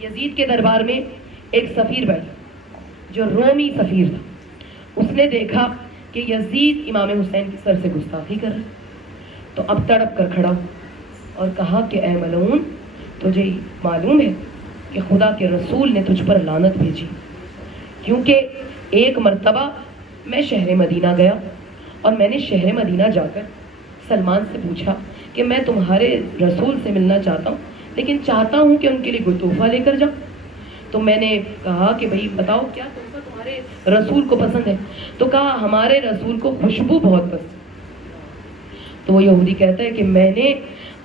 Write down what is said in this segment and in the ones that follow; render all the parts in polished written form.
یزید کے دربار میں ایک سفیر بیٹھا جو رومی سفیر تھا. اس نے دیکھا کہ یزید امام حسین کے سر سے گستاخی کر رہا, تو اب تڑپ کر کھڑا اور کہا کہ اے ملعون, تجھے معلوم ہے کہ خدا کے رسول نے تجھ پر لعنت بھیجی, کیونکہ ایک مرتبہ میں شہر مدینہ گیا اور میں نے شہر مدینہ جا کر سلمان سے پوچھا کہ میں تمہارے رسول سے ملنا چاہتا ہوں, لیکن چاہتا ہوں کہ ان کے لیے کوئی تحفہ لے کر جاؤں. تو میں نے کہا کہ بھئی بتاؤ کیا تحفہ تمہارے رسول کو پسند ہے؟ تو کہا ہمارے رسول کو خوشبو بہت پسند. تو وہ یہودی کہتا ہے کہ میں نے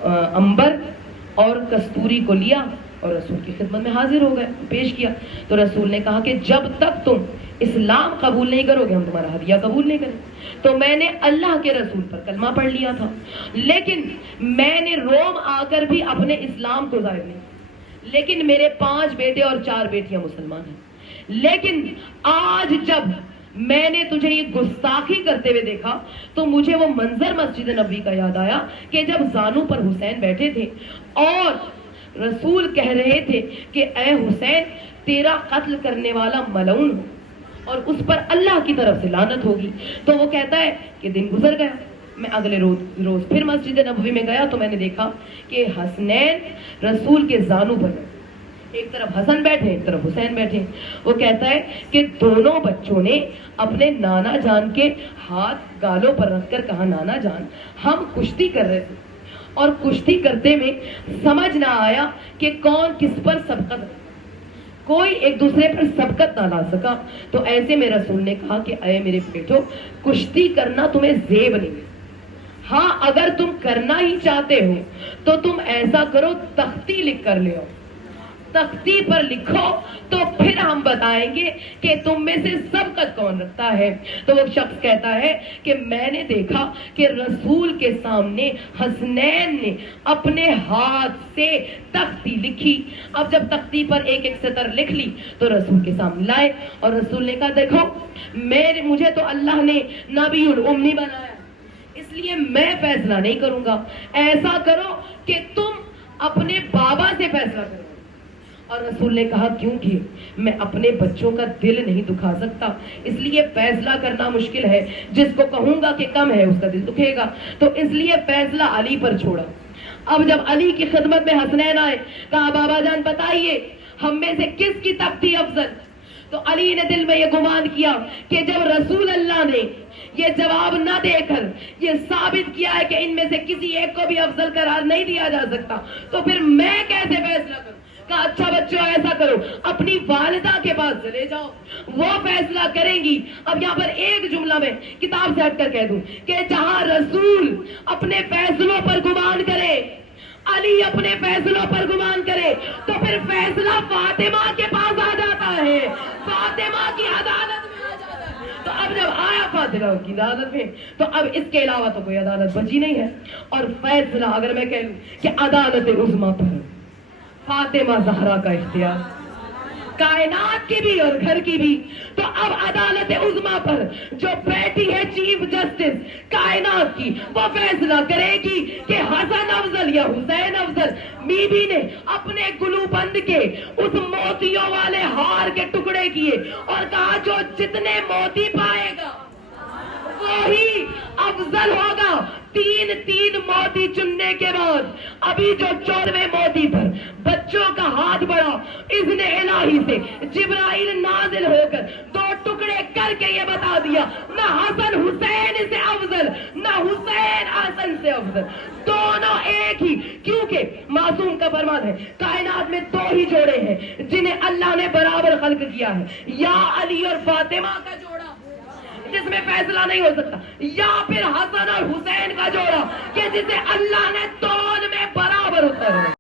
عنبر اور کستوری کو لیا اور رسول کی خدمت میں حاضر ہو گئے, پیش کیا. تو رسول نے کہا کہ جب تک تم اسلام قبول نہیں کرو گے ہم تمہارا ہدیہ قبول نہیں کریں. تو میں نے اللہ کے رسول پر کلمہ پڑھ لیا تھا, لیکن میں نے روم آ کر بھی اپنے اسلام کو ظاہر نہیں, لیکن میرے 5 بیٹے اور 4 بیٹیاں مسلمان ہیں. لیکن آج جب میں نے تجھے یہ گستاخی کرتے ہوئے دیکھا تو مجھے وہ منظر مسجد نبوی کا یاد آیا کہ جب زانو پر حسین بیٹھے تھے اور رسول کہہ رہے تھے کہ اے حسین تیرا قتل کرنے والا ملعون ہو اور اس پر اللہ کی طرف سے لعنت ہوگی. تو وہ کہتا ہے کہ دن گزر گیا, میں اگلے روز پھر مسجد نبوی میں گیا تو میں نے دیکھا کہ حسنین رسول کے زانو پر بیٹھے, ایک طرف حسن بیٹھے ایک طرف حسین بیٹھے. وہ کہتا ہے کہ دونوں بچوں نے اپنے نانا جان کے ہاتھ گالوں پر رکھ کر کہا نانا جان ہم کشتی کر رہے تھے اور کشتی کرتے میں سمجھ نہ آیا کہ کون کس پر سبقت, کوئی ایک دوسرے پر سبقت نہ لا سکا. تو ایسے میں رسول نے کہا کہ اے میرے بیٹو کشتی کرنا تمہیں زیب نہیں ہے, ہاں اگر تم کرنا ہی چاہتے ہو تو تم ایسا کرو تختی لکھ کر لے آؤ, تختی پر لکھو تو پھر ہم بتائیں گے کہ تم میں سے سبقت کون رکھتا ہے. تو وہ شخص کہتا ہے کہ میں نے دیکھا کہ رسول کے سامنے حسنین نے اپنے ہاتھ سے تختی لکھی. اب جب تختی پر ایک ایک سطر لکھ لی تو رسول کے سامنے لائے اور رسول نے کہا دیکھو مجھے تو اللہ نے نبی الامی بنایا, اس لیے میں فیصلہ نہیں کروں گا, ایسا کرو کہ تم اپنے بابا سے فیصلہ کرو. اور رسول نے کہا کیونکہ میں اپنے بچوں کا دل نہیں دکھا سکتا, اس لیے فیصلہ کرنا مشکل ہے, جس کو کہوں گا کہ کم ہے اس کا دل دکھے گا, تو اس لیے فیصلہ علی پر چھوڑا. اب جب علی کی خدمت میں حسنین آئے کہا بابا جان بتائیے ہم میں سے کس کی تختی افضل. تو علی نے دل میں یہ گمان کیا کہ جب رسول اللہ نے یہ جواب نہ دے کر یہ ثابت کیا ہے کہ ان میں سے کسی ایک کو بھی افضل قرار نہیں دیا جا سکتا, تو پھر میں کیسے فیصلہ کروں. کہا اچھا بچوں ایسا کرو اپنی والدہ کے پاس چلے جاؤ, وہ فیصلہ کریں گی. اب یہاں پر ایک جملہ میں کتاب سے ہٹ کر کہہ دوں کہ جہاں رسول اپنے فیصلوں پر گمان کرے, علی اپنے فیصلوں پر گمان کرے, تو پھر فیصلہ فاطمہ کے پاس آ جاتا ہے, فاطمہ کی عدالت میں آ جاتا ہے. تو اب جب آیا فاطمہ کی عدالت میں تو اب اس کے علاوہ تو کوئی عدالت بچی نہیں ہے. اور فیصلہ اگر میں کہہ لوں کہ عدالت عظمیٰ پر فاطمہ زہرا کا اختیار, کائنات کی بھی اور گھر کی بھی, تو اب عدالت عظمیٰ پر جو بیٹی ہے چیف جسٹس کائنات کی وہ فیصلہ کرے گی کہ حسن افضل یا حسین افضل. بی بی نے اپنے گلو بند کے اس موتیوں والے ہار کے ٹکڑے کیے اور کہا جو جتنے موتی پائے گا وہی افضل ہوگا. 3 موتی چننے کے بعد ابھی جو 14ویں موتی پر بچوں کا ہاتھ بڑھا, اذن الہی سے جبرائیل نازل ہو کر 2 ٹکڑے کر کے یہ بتا دیا نہ حسن حسین سے افضل نہ حسین حسن سے افضل, دونوں ایک ہی. کیونکہ معصوم کا فرمان ہے کائنات میں 2 ہی جوڑے ہیں جنہیں اللہ نے برابر خلق کیا ہے, یا علی اور فاطمہ کا جوڑا جس میں فیصلہ نہیں ہو سکتا, یا پھر حسن اور حسین کا جوڑا کہ جسے اللہ نے دونوں میں برابر اترا.